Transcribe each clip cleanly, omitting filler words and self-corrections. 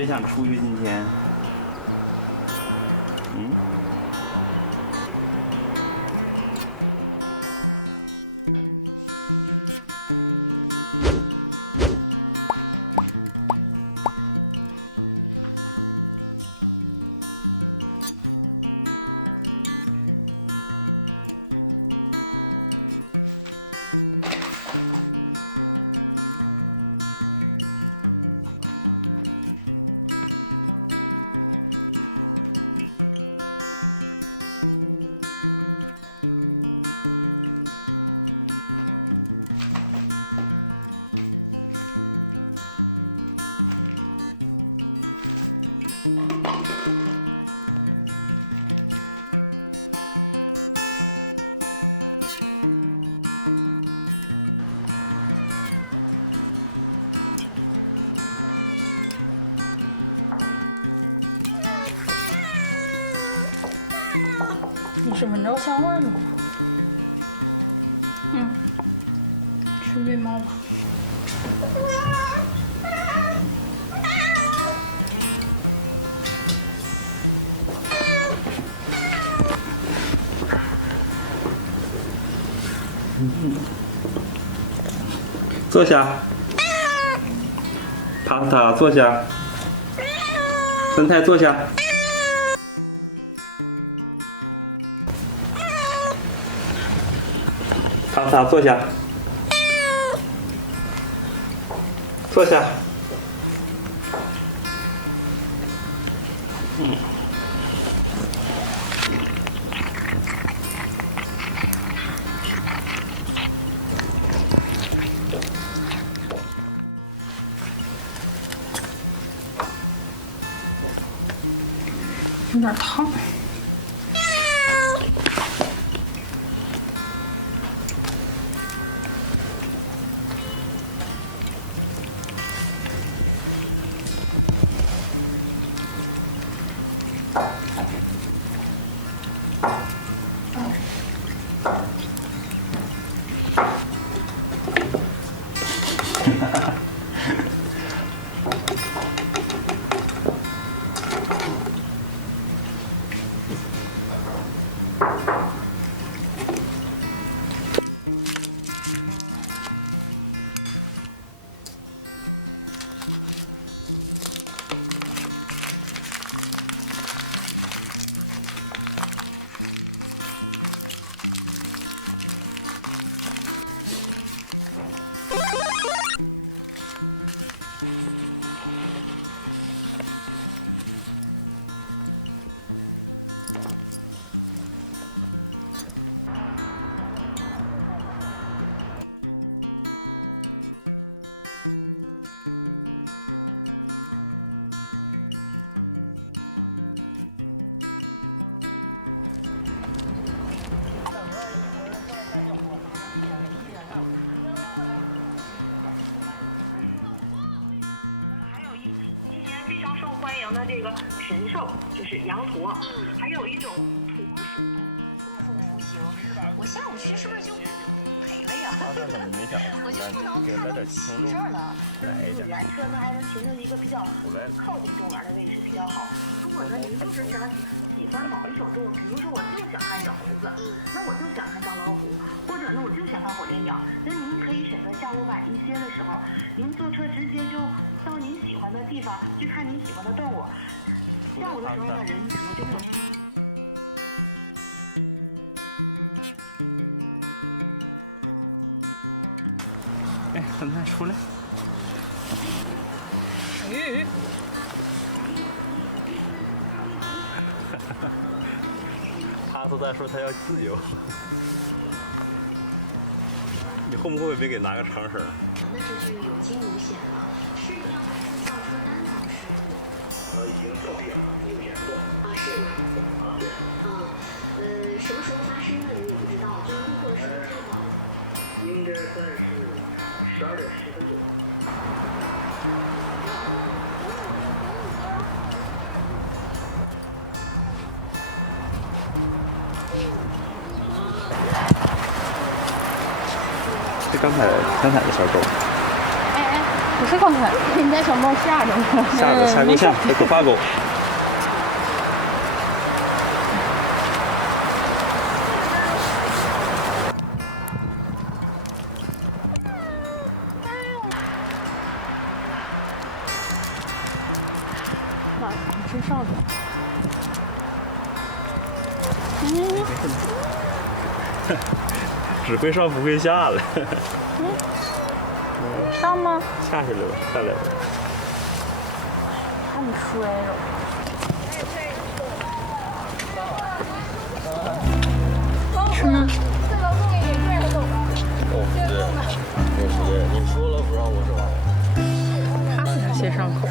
是想出去今天？嗯？你是闻着香味儿了吗？吃喂猫吧。坐下。帕斯塔，坐下。森泰，坐下。帕斯塔，坐下。坐下。有点烫。去是不是就赔了呀？我就不能看到骑这儿了。来一点。缆车呢还能停到一个比较靠近动物园的位置比较好。如果说您就是想喜欢某一种动物，比如说我就想看小猴子，那我就想看小老虎，或者呢我就想看火烈鸟，那您可以选择下午晚一些的时候，您坐车直接就到您喜欢的地方去看您喜欢的动物。下午的时候呢，人可能就会。现在出来。帕斯达说他要自由，你会不会别给拿个长绳？是刚才的小狗。不是刚才，人家小猫吓着了。吓得吓够呛，这可怕狗。真上去。只会上不会下了。上吗？下去了，下来了。怕你摔着。是吗？怕他先上口。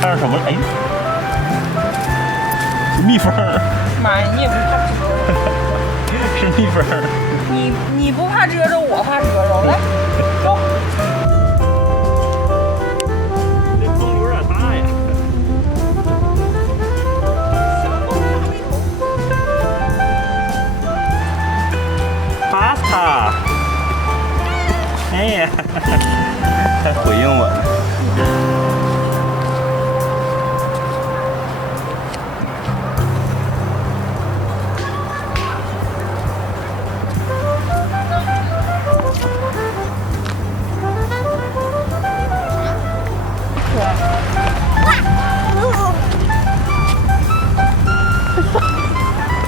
看上什么？哎，蜜蜂。妈呀，你也不怕蛰着？是蜜蜂。你不怕蛰着，我怕蛰着。来，走。这风有点大呀。Pasta。哎呀，还回应我了。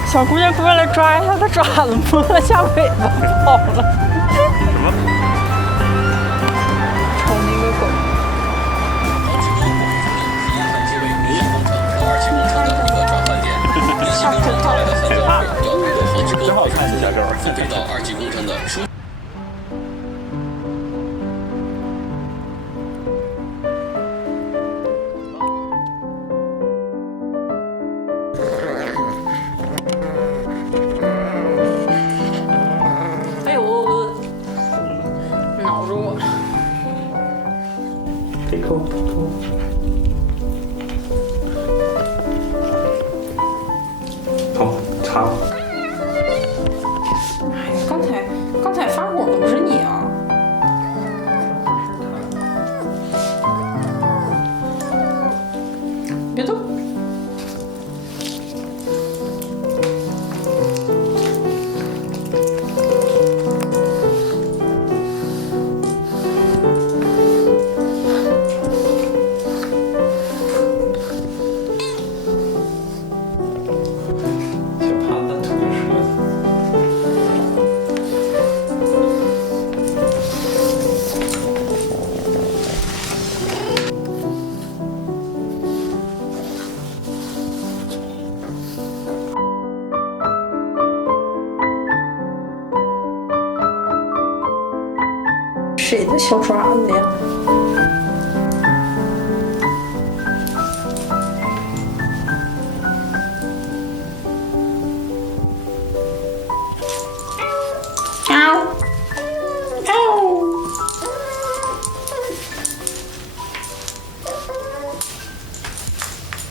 小姑娘过来抓一下它爪子，摸了下尾巴跑了。什么？瞅那个狗。害怕了，只好看这小狗。刚才发火的不是你啊？别动。谁的小爪子呀？